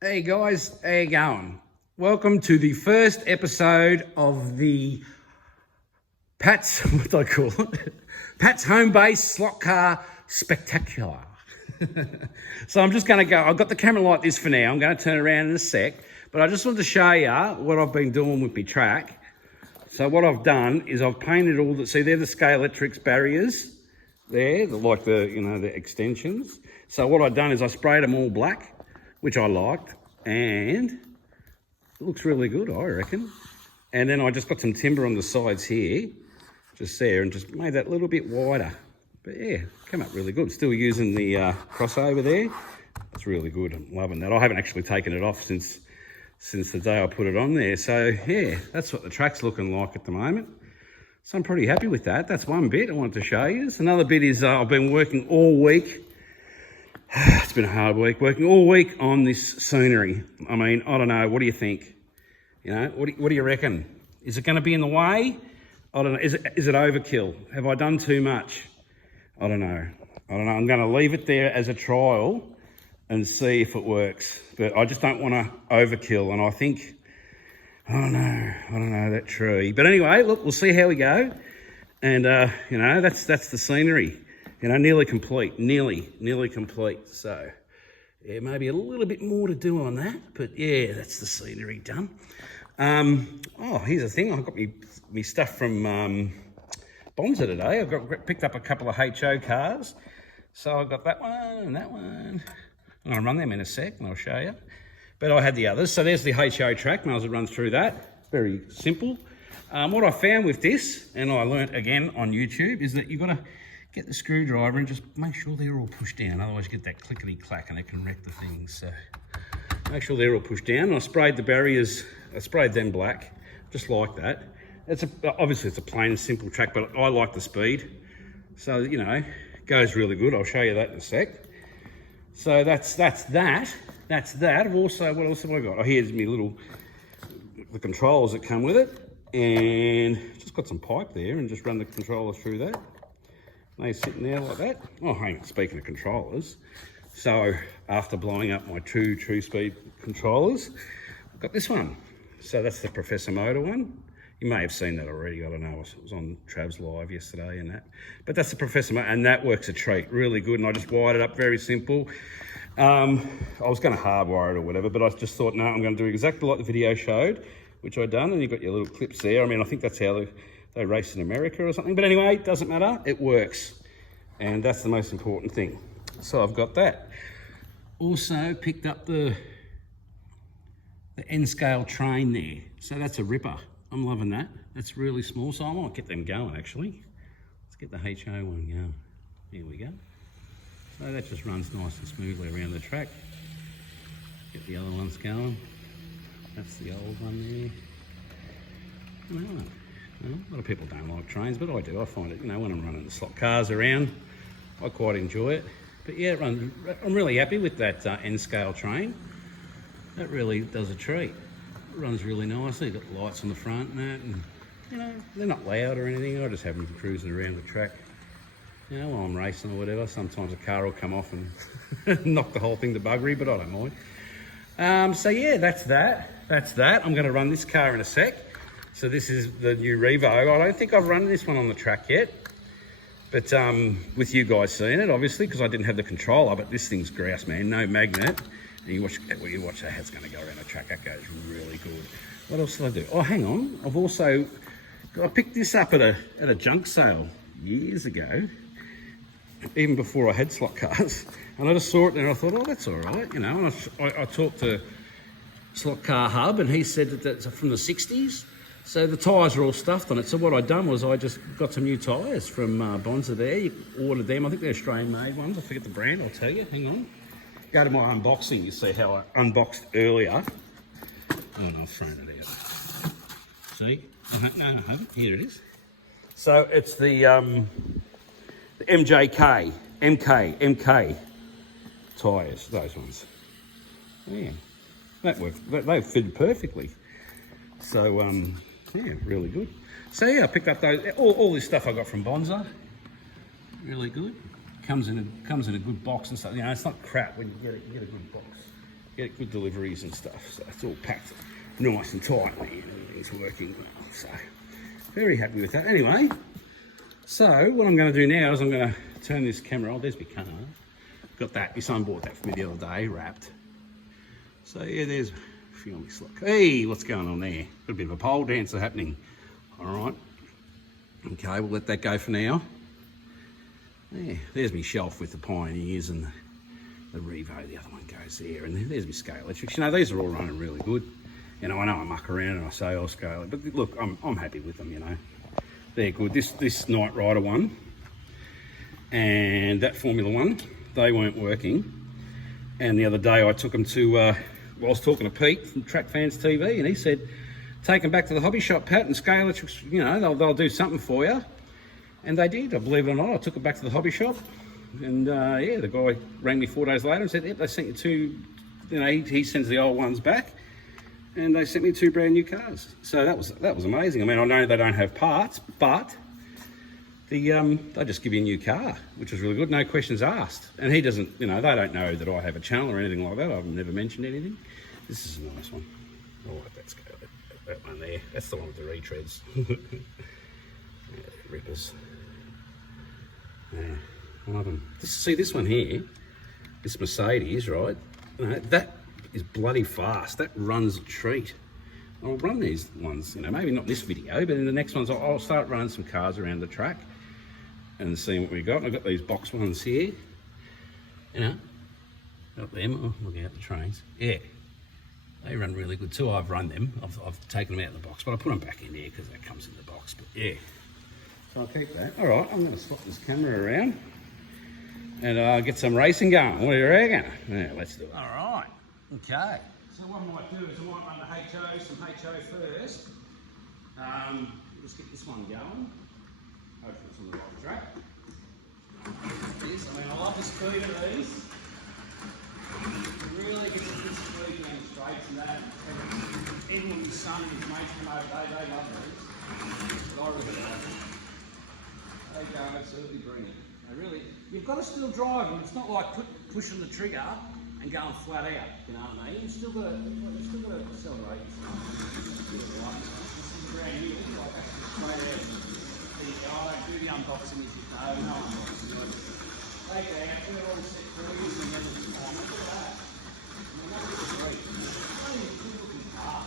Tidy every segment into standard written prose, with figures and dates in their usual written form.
Hey guys, how you going? Welcome to the first episode of the Pat's, what do I call it? Pat's home base slot car spectacular. So I'm just going to go, I've got the camera like this for now. I'm going to turn around in a sec, but I just wanted to show you what I've been doing with my track. So what I've done is I've painted all the, see they're the Scalextric barriers there, like the extensions. So what I've done is I sprayed them all black, which I liked, and it looks really good, I reckon. And then I just got some timber on the sides here, just there, and just made that a little bit wider. But yeah, came up really good. Still using the crossover there. It's really good. I'm loving that. I haven't actually taken it off since the day I put it on there. So yeah, that's what the track's looking like at the moment. So I'm pretty happy with that. That's one bit I wanted to show you. Another bit is I've been working all week. It's been a hard week, working all week on this scenery. I mean, I don't know. What do you think? You know, what do you reckon? Is it going to be in the way? I don't know. Is it overkill? Have I done too much? I don't know. I'm going to leave it there as a trial and see if it works. But I just don't want to overkill. And I think, I don't know that tree. But anyway, look, we'll see how we go. And, that's the scenery. Nearly complete, nearly complete. So, yeah, maybe a little bit more to do on that. But, yeah, that's the scenery done. Here's the thing. I've got me stuff from Bonza today. I've picked up a couple of HO cars. So I've got that one and that one. I'm going to run them in a sec and I'll show you. But I had the others. So there's the HO track. Might as well run through that. Very simple. What I found with this, and I learnt again on YouTube, is that you've got to get the screwdriver and just make sure they're all pushed down. Otherwise you get that clickety-clack and it can wreck the things. So make sure they're all pushed down. And I sprayed the barriers, I sprayed them black, just like that. Obviously it's a plain and simple track, but I like the speed. So, it goes really good. I'll show you that in a sec. So that's that. I've also, what else have I got? Oh, here's the controls that come with it. And just got some pipe there and just run the controller through that. They're sitting there like that. Oh, hang on, speaking of controllers. So after blowing up my two true speed controllers, I've got this one. So that's the Professor Motor one. You may have seen that already. I don't know. It was on Trav's Live yesterday and that. But that's the Professor Motor, and that works a treat. Really good. And I just wired it up very simple. I was going to hardwire it or whatever, but I just thought, no, I'm going to do exactly like the video showed, which I'd done. And you've got your little clips there. I mean, I think that's how they race in America or something. But anyway, it doesn't matter. It works. And that's the most important thing. So I've got that. Also picked up the N-scale train there. So that's a ripper. I'm loving that. That's really small. So I might get them going actually. Let's get the HO one going. Here we go. So that just runs nice and smoothly around the track. Get the other ones going. That's the old one there. A lot of people don't like trains, but I do. I find it, when I'm running the slot cars around, I quite enjoy it. But yeah, I'm really happy with that N-scale train. That really does a treat. It runs really nicely. Got lights on the front and that, and they're not loud or anything. I just have them cruising around the track. While I'm racing or whatever. Sometimes a car will come off and knock the whole thing to buggery, but I don't mind. So yeah, that's that. I'm going to run this car in a sec. So this is the new Revo. I don't think I've run this one on the track yet, but with you guys seeing it, obviously, because I didn't have the controller, but this thing's grouse, man, no magnet. And you watch how it's going to go around the track. That goes really good. What else did I do? Oh, hang on. I picked this up at a junk sale years ago, even before I had slot cars. And I just saw it and I thought, oh, that's all right, And I talked to Slot Car Hub and he said that that's from the 60s. So the tyres are all stuffed on it. So what I'd done was I just got some new tyres from Bonza there. You ordered them. I think they're Australian made ones. I forget the brand, I'll tell you. Hang on. Go to my unboxing. You see how I unboxed earlier. Oh, no, I've thrown it out. See? No, I haven't. Here it is. So it's the MK tyres, those ones. Yeah, that worked. They fit perfectly. So, yeah, really good. So yeah, I picked up those. All this stuff I got from Bonza. Really good. Comes in a good box and stuff. It's not crap when you get a good box. get good deliveries and stuff. So it's all packed nice and tightly and everything's working well. So very happy with that. Anyway, so what I'm going to do now is I'm going to turn this camera on. There's my car. Got that. My son bought that for me the other day, wrapped. So yeah, there's a few on my SLOTCAR. Hey, what's going on there? Got a bit of a pole dancer happening. All right. Okay, we'll let that go for now. Yeah, there's my shelf with the Pioneers and the Revo. The other one goes there, and there's my scale electrics. You know, these are all running really good. You know, I muck around and I say I'll scale it, but look, I'm happy with them. You know, they're good. This Night Rider one and that Formula One, they weren't working. And the other day I took them to. I was talking to Pete from Track Fans TV, and he said, "Take them back to the hobby shop, Pat, and scale electrics. You know, they'll do something for you." And they did, I believe it or not. I took it back to the hobby shop, and yeah, the guy rang me 4 days later and said, "Yep, they sent you two." You know, he sends the old ones back, and they sent me 2 brand new cars. So that was amazing. I mean, I know they don't have parts, but they just give you a new car, which was really good. No questions asked. And he doesn't, you know, they don't know that I have a channel or anything like that. I've never mentioned anything. This is a nice one. I like that one there. That's the one with the retreads. Yeah, rippers. Yeah, I love them. See this one here, this Mercedes, right? You know, that is bloody fast. That runs a treat. I'll run these ones, you know, maybe not this video, but in the next ones I'll start running some cars around the track and seeing what we got. I've got these box ones here, you know, got them. Oh, looking at the trains. Yeah, they run really good too. I've run them. I've taken them out of the box, but I put them back in there because that comes in the box. But yeah, so I'll keep that. All right, I'm going to swap this camera around and get some racing going. What do you reckon? Yeah, let's do it. All right. Okay. So what I might do is I might run the some HO first. Let's get this one going. Hopefully it's on the right track. This, I mean, I love the speed of these. It really gets a good speed going straight to that. Even when my son and his mates come over, they love these. But I really like them. They go absolutely brilliant. They really, you've got to still drive them. It's not like pushing the trigger and going flat out, you know what I mean? You've still got to accelerate. This is brand new, like actually straight out. I don't do the unboxing as you know, no unboxing. Take it out, get it all set through, and then it's on. Look at that. I mean, that's just great. It's only a good looking car.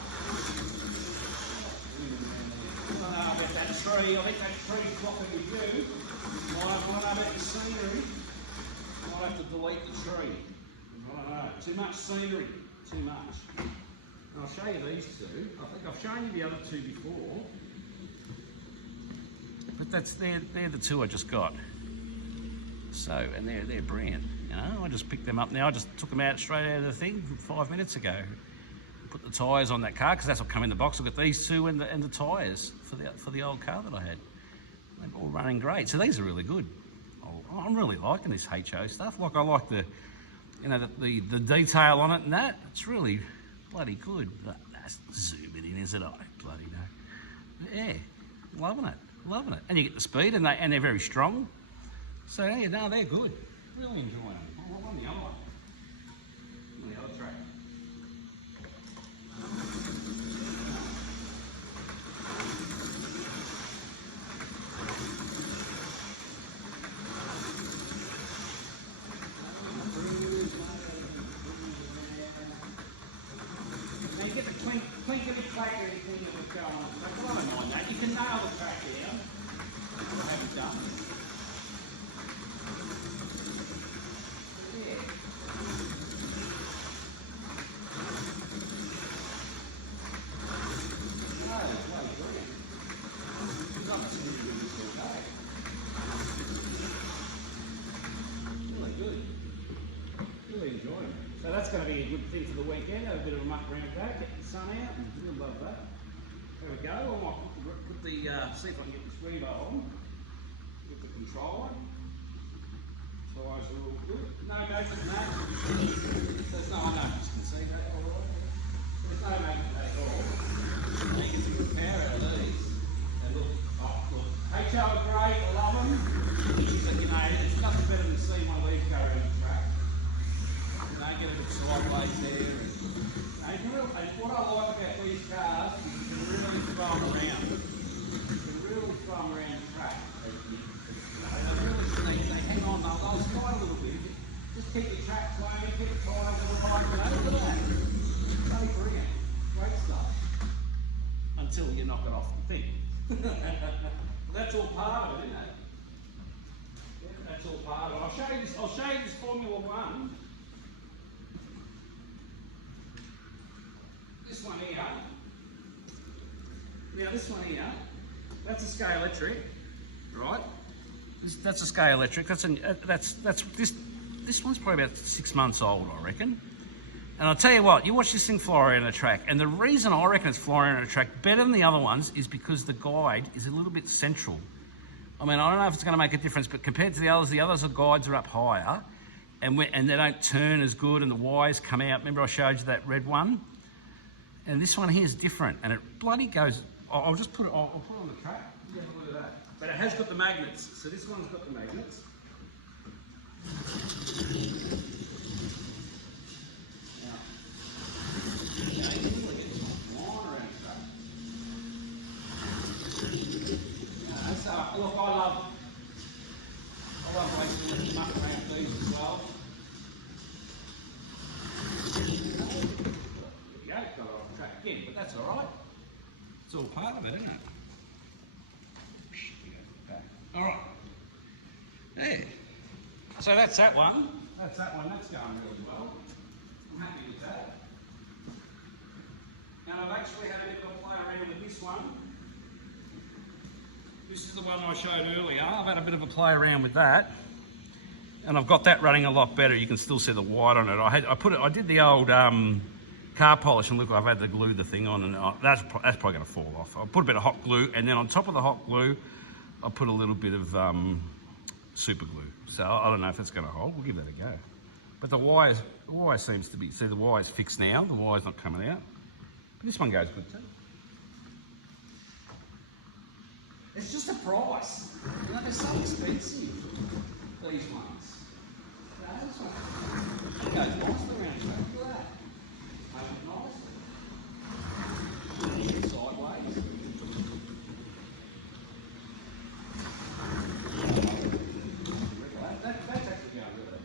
I don't know about that tree. I think that tree's blocking the view. I don't know about the scenery. I might have to delete the tree. I don't know. Too much scenery. Too much. And I'll show you these two. I think I've shown you the other two before. But they're the two I just got. So, and they're brand. You know, I just picked them up now. I just took them out straight out of the thing 5 minutes ago. Put the tyres on that car because that's what come in the box. I've got these two and the tyres for the old car that I had. They're all running great. So these are really good. I'm really liking this HO stuff. Like I like the, you know, the detail on it and that. It's really bloody good. That's zooming in, is it? I bloody know. Yeah, loving it. Loving it. And you get the speed and they're very strong. So yeah, no, they're good. Really enjoying them. I'll run the other one. On the other track. Now you get the clink of the track or anything that would go on. I don't mind that. You can nail the track down. What have you done? So that's going to be a good thing for the weekend. Have a bit of a muck around that, get the sun out, and we'll love that. There we go. I might put the see if I can get this Revo on. Get the controller. Tyres are all good. No magic in that. There's no, I know you can see that all right. There's no magic in that at all. You get some good power out of these. And look, HO are great. I love them. But you know, it's nothing better than seeing one of these go around the track. You know, get a bit sideways there. That's all part of it, isn't it? Yeah, that's all part of it. I'll show you this Formula One. This one here. Now this one here, that's a scale electric, right? That's a scale electric. This one's probably about 6 months old, I reckon. And I'll tell you what, you watch this thing fly around the track, and the reason I reckon it's flying around the track better than the other ones is because the guide is a little bit central. I mean, I don't know if it's going to make a difference, but compared to the others, the guides are up higher, and they don't turn as good, and the wires come out. Remember I showed you that red one? And this one here is different, and it bloody goes. I'll just put it on. I'll put it on the track. Yeah, look at that. But it has got the magnets. So this one's got the magnets. Look, I love wasting the muck around these as well. Got it off track again, but that's all right. It's all part of it, isn't it? All right. There. So that's that one. That's going really well. I'm happy with that. And I've actually had a bit of a play around with this one. This is the one I showed earlier. I've had a bit of a play around with that. And I've got that running a lot better. You can still see the white on it. I did the old car polish, and look, I've had to glue the thing on, and that's probably going to fall off. I put a bit of hot glue, and then on top of the hot glue, I put a little bit of super glue. So I don't know if it's going to hold. We'll give that a go. But the wire seems to be, see, the wire's fixed now. The wire's not coming out. But this one goes good too. It's just a price. You know, they're so expensive, these ones. No, this one goes nicely around the track. Look at that. Sideways. That's actually going really,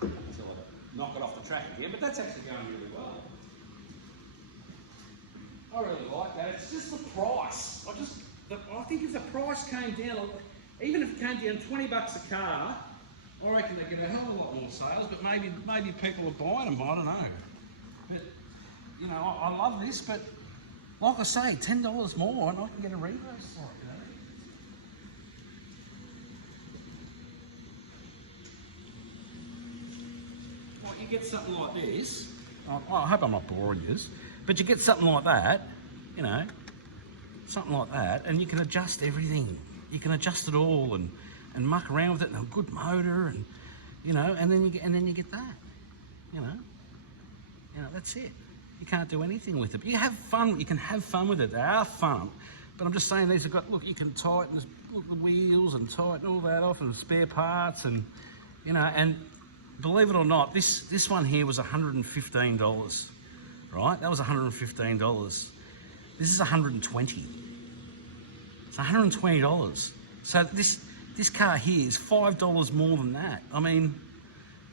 until I knock it off the track again, but that's actually going really well. I really like that. It's just the price. I think if the price came down, even if it came down $20 a car, I reckon they'd get a hell of a lot more sales, but maybe people are buying them, I don't know. But, you know, I love this, but like I say, $10 more and I can get a reverse for it, you know. Well, you get something like this. I hope I'm not boring you, but you get something like that, you know, something like that, and you can adjust everything. You can adjust it all and muck around with it, and a good motor, and you know, and then you get that, you know, that's it. You can't do anything with it. But you have fun. You can have fun with it. They are fun, but I'm just saying these have got. Look, you can tighten the wheels and tighten all that off, and spare parts, and you know, and believe it or not, this one here was $115, right? That was $115. This is $120. It's $120. So this car here is $5 more than that. I mean,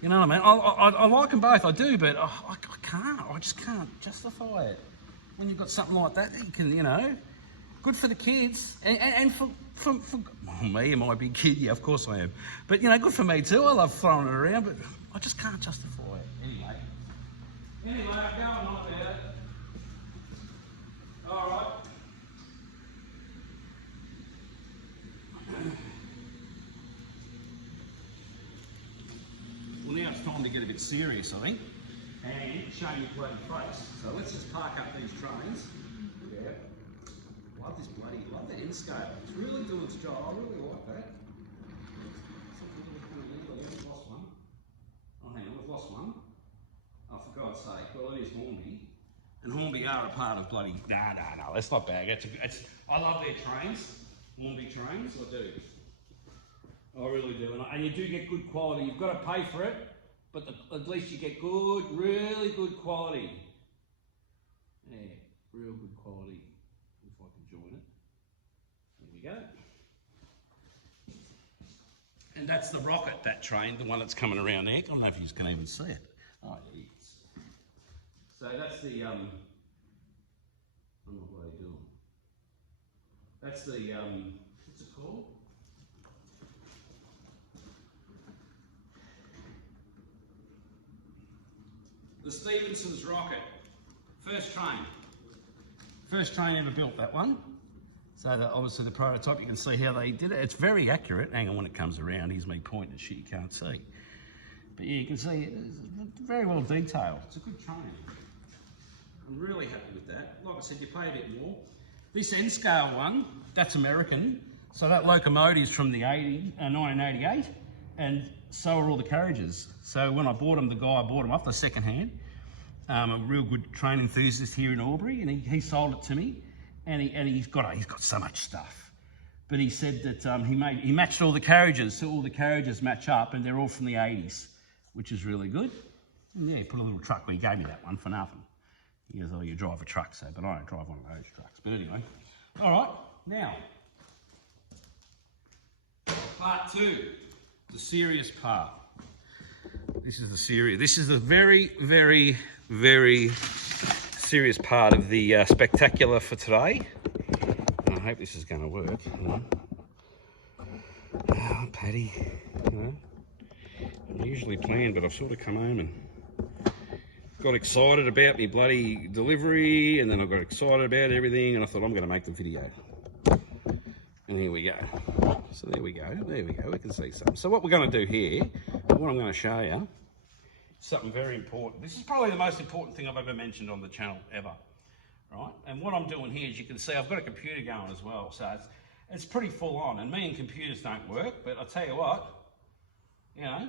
you know what I mean? I like them both, I do, but I can't. I just can't justify it. When you've got something like that, you can, you know, good for the kids and for me and my big kid. Yeah, of course I am. But you know, good for me too. I love throwing it around, but I just can't justify it. Anyway, I'm going on about it. All right. Well, now it's time to get a bit serious, I think, and show you bloody face. So let's just park up these trains. Yeah. Love the end scale. It's really doing its job. I really like that. I've lost one. Oh, hang on, I've lost one. Oh, for God's sake. Well, it is Hornby. And Hornby are a part of bloody... No, that's not bad. I love their trains. Hornby trains, I do. I really do. And you do get good quality. You've got to pay for it, but at least you get good, really good quality. Yeah, real good quality. If I can join it. There we go. And that's the rocket, that train, the one that's coming around there. I don't know if you can even see it. Oh, it is. So that's the, I don't know what they're doing. That's the, what's it called? The Stephenson's rocket. First train ever built, that one. So obviously the prototype, you can see how they did it. It's very accurate. Hang on, when it comes around, here's me pointing at shit you can't see. But yeah, you can see it's very well detailed. It's a good train. I'm really happy with that. Like I said, you pay a bit more. This N scale one, that's American. So that locomotive is from the 1988, and so are all the carriages. So when I bought them, the guy bought them off the second hand. A real good train enthusiast here in Albury, and he sold it to me, and he's got so much stuff. But he said that he matched all the carriages, so all the carriages match up, and they're all from the 80s, which is really good. And yeah, he put a little truck. Well, he gave me that one for nothing. He goes, oh, you drive a truck, so, but I don't drive one of those trucks. But anyway, all right, now, part 2, the serious part. This is the serious. This is the very, very, very serious part of the spectacular for today. And I hope this is going to work. Oh, Paddy, you know, I usually plan, but I've sort of come home and got excited about my bloody delivery, and then I got excited about everything, and I thought I'm going to make the video. And here we go. So there we go. We can see something. So what we're going to do here, what I'm going to show you, something very important. This is probably the most important thing I've ever mentioned on the channel ever, right? And what I'm doing here, as you can see, I've got a computer going as well, so it's pretty full on. And me and computers don't work, but I tell you what, you know,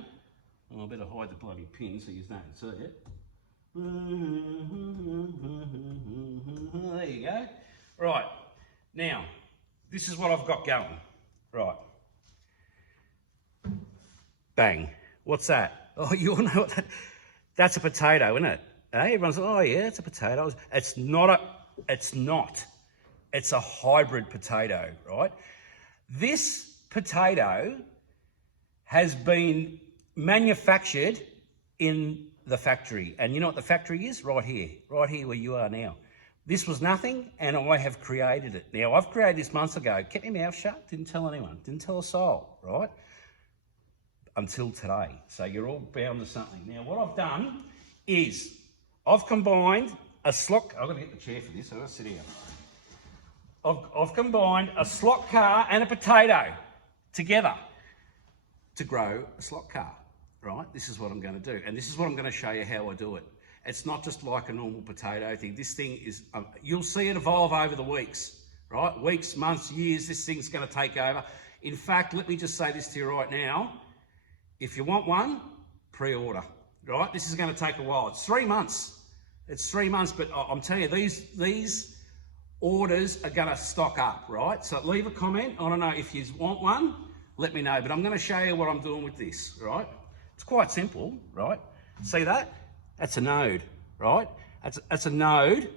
well, I better hide the bloody pin so you don't see it. There you go. Right, now, this is what I've got going. Right. Bang. What's that? Oh, you all know what that's a potato, isn't it? Hey, everyone's like, oh yeah, it's a potato. It's not. It's a hybrid potato, right? This potato has been manufactured in the factory. And you know what the factory is? Right here where you are now. This was nothing, and I have created it. Now, I've created this months ago, kept my mouth shut, didn't tell anyone, didn't tell a soul, right? Until today. So you're all bound to something. Now, what I've done is I've combined a slot, I've got to get the chair for this, so I've got to sit here. I've combined a SLOTCAR and a potato together to grow a SLOTCAR, right? This is what I'm going to do, and this is what I'm going to show you how I do it. It's not just like a normal potato thing. This thing is, you'll see it evolve over the weeks, right? Weeks, months, years, this thing's going to take over. In fact, let me just say this to you right now. If you want one, pre-order, right? This is going to take a while. It's 3 months. It's 3 months, but I'm telling you, these orders are going to stock up, right? So leave a comment. I don't know if you want one, let me know. But I'm going to show you what I'm doing with this, right? It's quite simple, right? See that? That's a node, right? That's a node,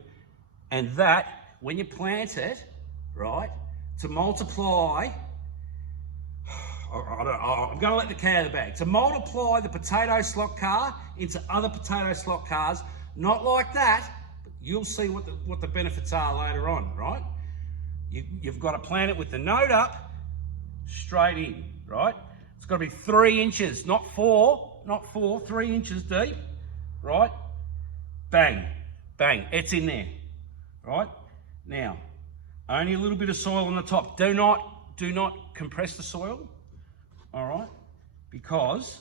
and that, when you plant it, right, to multiply, I'm going to let the cat out of the bag, to multiply the potato SLOTCAR into other potato SLOTCARs, not like that, but you'll see what the benefits are later on, right? You've got to plant it with the node up, straight in, right? It's got to be 3 inches, not 4, 3 inches deep. Right? Bang, bang, it's in there, right? Now, only a little bit of soil on the top. Do not compress the soil, all right? Because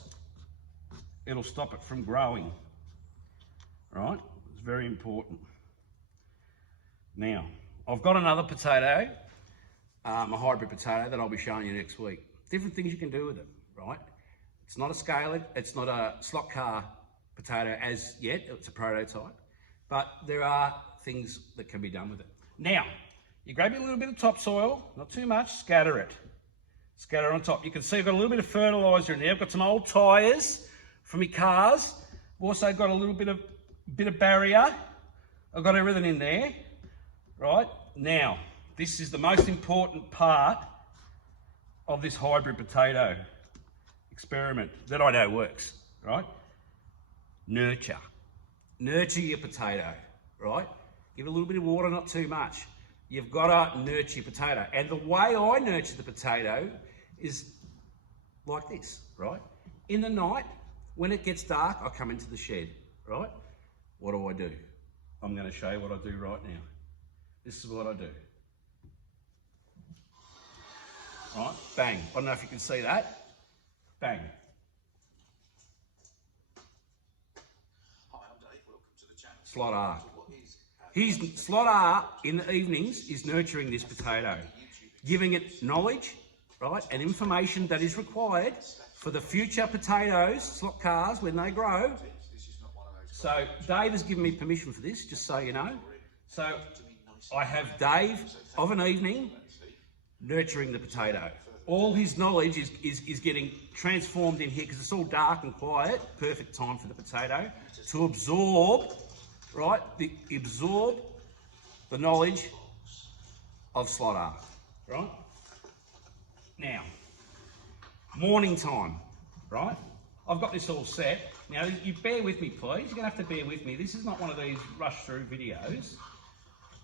it'll stop it from growing, right? It's very important. Now, I've got another potato, a hybrid potato that I'll be showing you next week. Different things you can do with it, right? It's not a scalar, it's not a SLOTCAR potato as yet, it's a prototype, but there are things that can be done with it. Now, you grab a little bit of topsoil, not too much, scatter it. Scatter it on top. You can see I've got a little bit of fertiliser in there. I've got some old tyres from my cars. I've also got a little bit of barrier. I've got everything in there, right? Now, this is the most important part of this hybrid potato experiment that I know works, right? Nurture your potato, right? Give it a little bit of water, not too much. You've got to nurture your potato. And the way I nurture the potato is like this, right? In the night, when it gets dark, I come into the shed, right? What do? I'm going to show you what I do right now. This is what I do. Right, bang. I don't know if you can see that. Bang. Hi, I'm Dave. Welcome to the channel. SLOTCAR. SLOTCAR in the evenings is nurturing this potato, giving it knowledge, right, and information that is required for the future potatoes, SLOTCARs, when they grow. So Dave has given me permission for this, just so you know. So I have Dave of an evening nurturing the potato. All his knowledge is getting transformed in here because it's all dark and quiet. Perfect time for the potato to absorb, right? Absorb the knowledge of SLOTCAR, right? Now, morning time, right? I've got this all set. Now, you bear with me, please. You're gonna have to bear with me. This is not one of these rush through videos.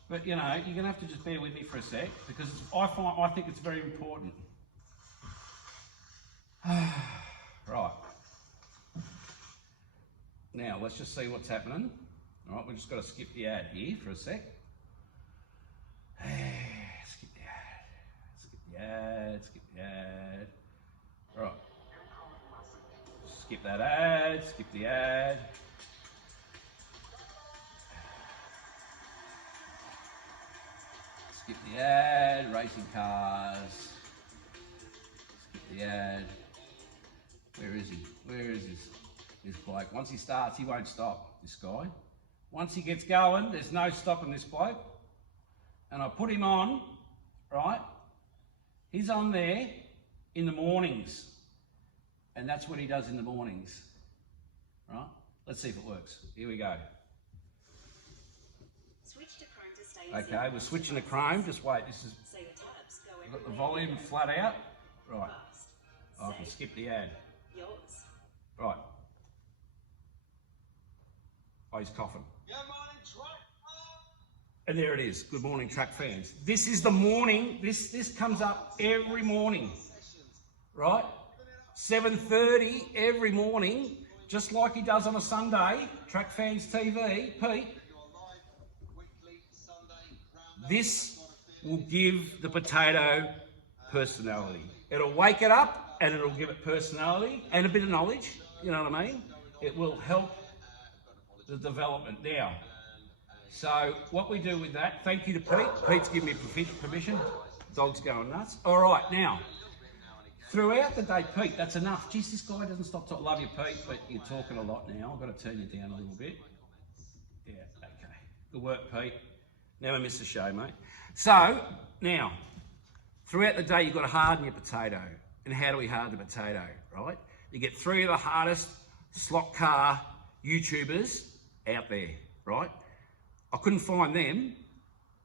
But you know, you're gonna have to just bear with me for a sec because I think it's very important. Right. Now let's just see what's happening. All right, we've just got to skip the ad here for a sec. Skip the ad. Skip the ad. Skip the ad. Right. Skip that ad. Skip the ad. Skip the ad, racing cars. Skip the ad. Where is he? Where is this bloke? Once he starts, he won't stop, this guy. Once he gets going, there's no stopping this bloke. And I put him on, right? He's on there in the mornings. And that's what he does in the mornings, right? Let's see if it works. Here we go. Okay, we're switching to Chrome. Just wait, this is... I've got the volume flat out. Right. I can skip the ad. Right. Oh, he's coughing. And there it is. Good morning, track fans. This is the morning. This comes up every morning. Right? 7:30 every morning, just like he does on a Sunday. Track Fans TV. Pete. This will give the potato personality. It'll wake it up and it'll give it personality and a bit of knowledge, you know what I mean? It will help the development now. So what we do with that, thank you to Pete. Pete's given me permission. Dog's going nuts. All right, now, throughout the day, Pete, that's enough. Geez, this guy doesn't stop talking. Love you, Pete, but you're talking a lot now. I've got to turn you down a little bit. Yeah, okay. Good work, Pete. Never miss a show, mate. So, now, throughout the day, you've got to harden your potato. And how do we harden the potato, right? You get 3 of the hardest SLOTCAR YouTubers out there, right? I couldn't find them,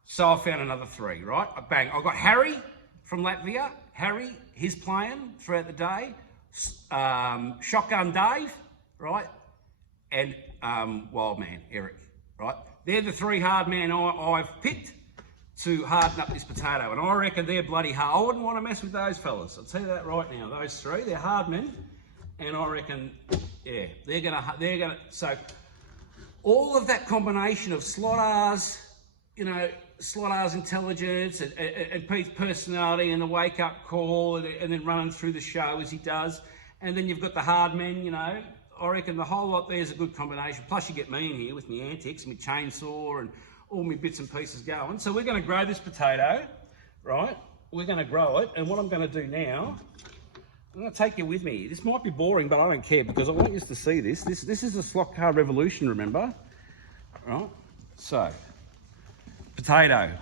so I found another 3, right? Bang, I've got Harry from Latvia. Harry, he's playing throughout the day. Shotgun Dave, right? And Wild Man, Eric, right? They're the 3 hard men I've picked to harden up this potato. And I reckon they're bloody hard. I wouldn't want to mess with those fellas. I'll tell you that right now. Those 3, they're hard men. And I reckon, yeah, they're gonna, so all of that combination of SLOTCAR's, you know, SLOTCAR's intelligence and Pete's personality and the wake up call and then running through the show as he does. And then you've got the hard men, you know, I reckon the whole lot there's a good combination. Plus you get me in here with my antics, my chainsaw and all my bits and pieces going. So we're going to grow this potato, right? We're going to grow it. And what I'm going to do now, I'm going to take you with me. This might be boring, but I don't care because I want you to see this. This is the SLOTCAR revolution, remember? Right? So, potato.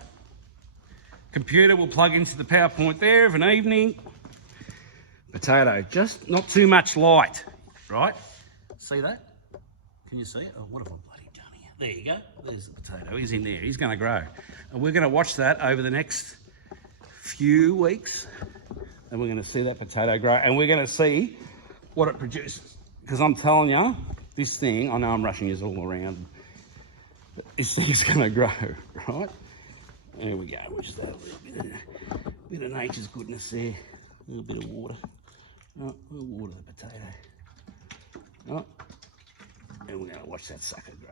Computer will plug into the PowerPoint there of an evening. Potato, just not too much light, right? See that? Can you see it? Oh, what have I bloody done here? There you go. There's the potato. He's in there. He's going to grow. And we're going to watch that over the next few weeks. And we're going to see that potato grow. And we're going to see what it produces. Because I'm telling you, this thing, I know I'm rushing you all around, but this thing's going to grow, right? There we go. We'll just add a little bit of nature's goodness there. A little bit of water. Oh, we'll water the potato. Oh, and we're going to watch that sucker grow.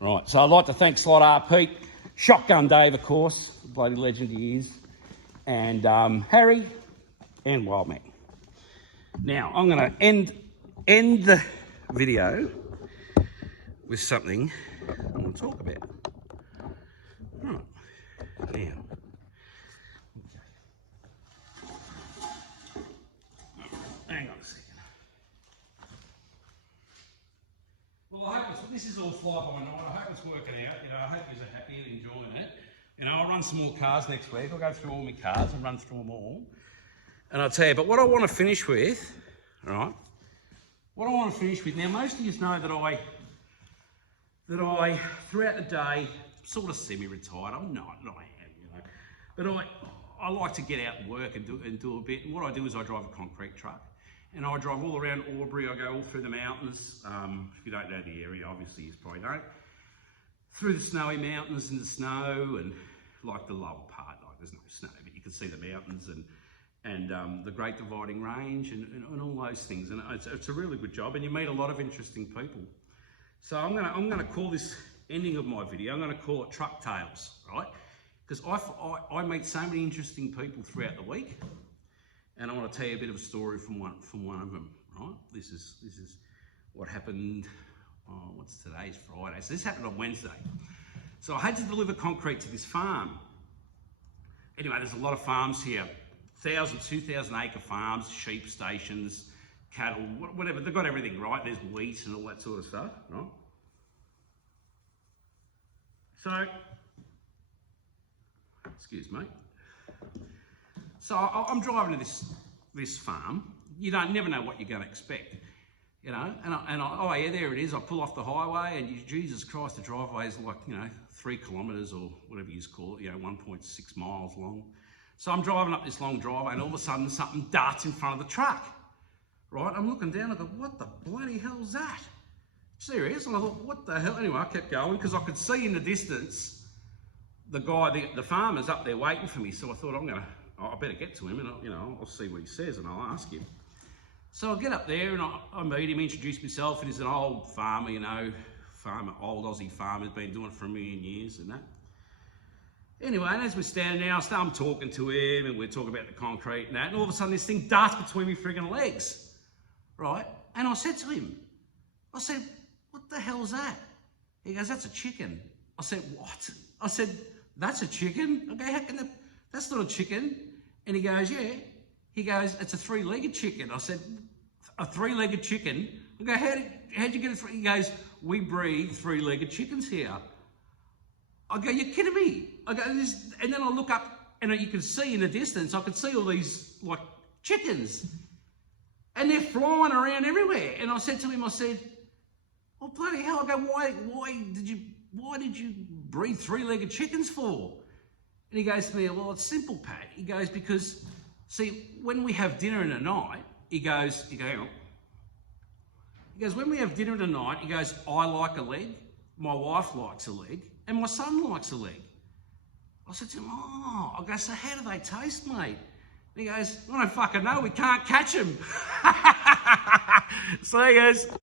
Right, so I'd like to thank SLOTCAR Pete, Shotgun Dave, of course, bloody legend he is, and Harry, and Wild Man. Now, I'm going to end the video with something I want to talk about. Right, now. Hang on a second. Well, I hope this is all fly by night. I hope it's working out. You know, I hope you're happy and enjoying it. You know, I'll run some more cars next week. I'll go through all my cars and run through them all. And I'll tell you, but what I want to finish with, right? What I want to finish with, now most of you know that I throughout the day, sort of semi-retired. I'm not, I am, you know. But I like to get out and work and do a bit. And what I do is I drive a concrete truck. And I drive all around Albury. I go all through the mountains. If you don't know the area, obviously you probably don't. Through the snowy mountains and the snow, and like the lower part, like there's no snow, but you can see the mountains and the Great Dividing Range and all those things. And it's a really good job, and you meet a lot of interesting people. So I'm gonna call this ending of my video, I'm gonna call it Truck Tales, right? Because I meet so many interesting people throughout the week. And I want to tell you a bit of a story from one of them, right? This is what happened. Oh, what's today's Friday? So this happened on Wednesday. So I had to deliver concrete to this farm. Anyway, there's a lot of farms here, 1,000, 2,000 acre farms, sheep stations, cattle, whatever. They've got everything, right? There's wheat and all that sort of stuff, right? So, excuse me. So I'm driving to this farm. You never know what you're going to expect, you know. And oh yeah, there it is. I pull off the highway, and Jesus Christ, the driveway is like 3 kilometres or whatever you call it, 1.6 miles long. So I'm driving up this long driveway, and all of a sudden something darts in front of the truck. Right? I'm looking down. I go, what the bloody hell's that? Serious? And I thought, what the hell? Anyway, I kept going because I could see in the distance the guy, the farmer's up there waiting for me. So I thought, I better get to him, and I'll see what he says, and I'll ask him. So I get up there and I meet him, introduce myself, and he's an old farmer, old Aussie farmer, has been doing it for a million years and that. Anyway, and as we're standing there, I'm talking to him, and we're talking about the concrete and that, and all of a sudden this thing darts between me friggin' legs, right? And I said to him, what the hell's that? He goes, that's a chicken. I said, what? I said, that's a chicken? I go, how can that's not a chicken. And he goes, yeah. He goes, it's a 3-legged chicken. I said, a 3-legged chicken? I go, how'd you get it? He goes, we breed 3-legged chickens here. I go, you're kidding me? I go, and then I look up, and you can see in the distance, I could see all these like chickens, and they're flying around everywhere. And I said to him, well, bloody hell! I go, why did you breed 3-legged chickens for? And he goes to me, well, it's simple, Pat. He goes, because, see, when we have dinner in the night, he goes, hang on. He goes, when we have dinner in the night, he goes, I like a leg, my wife likes a leg, and my son likes a leg. I said to him, oh, I go, so how do they taste, mate? And he goes, I don't fucking know, we can't catch them. So he goes,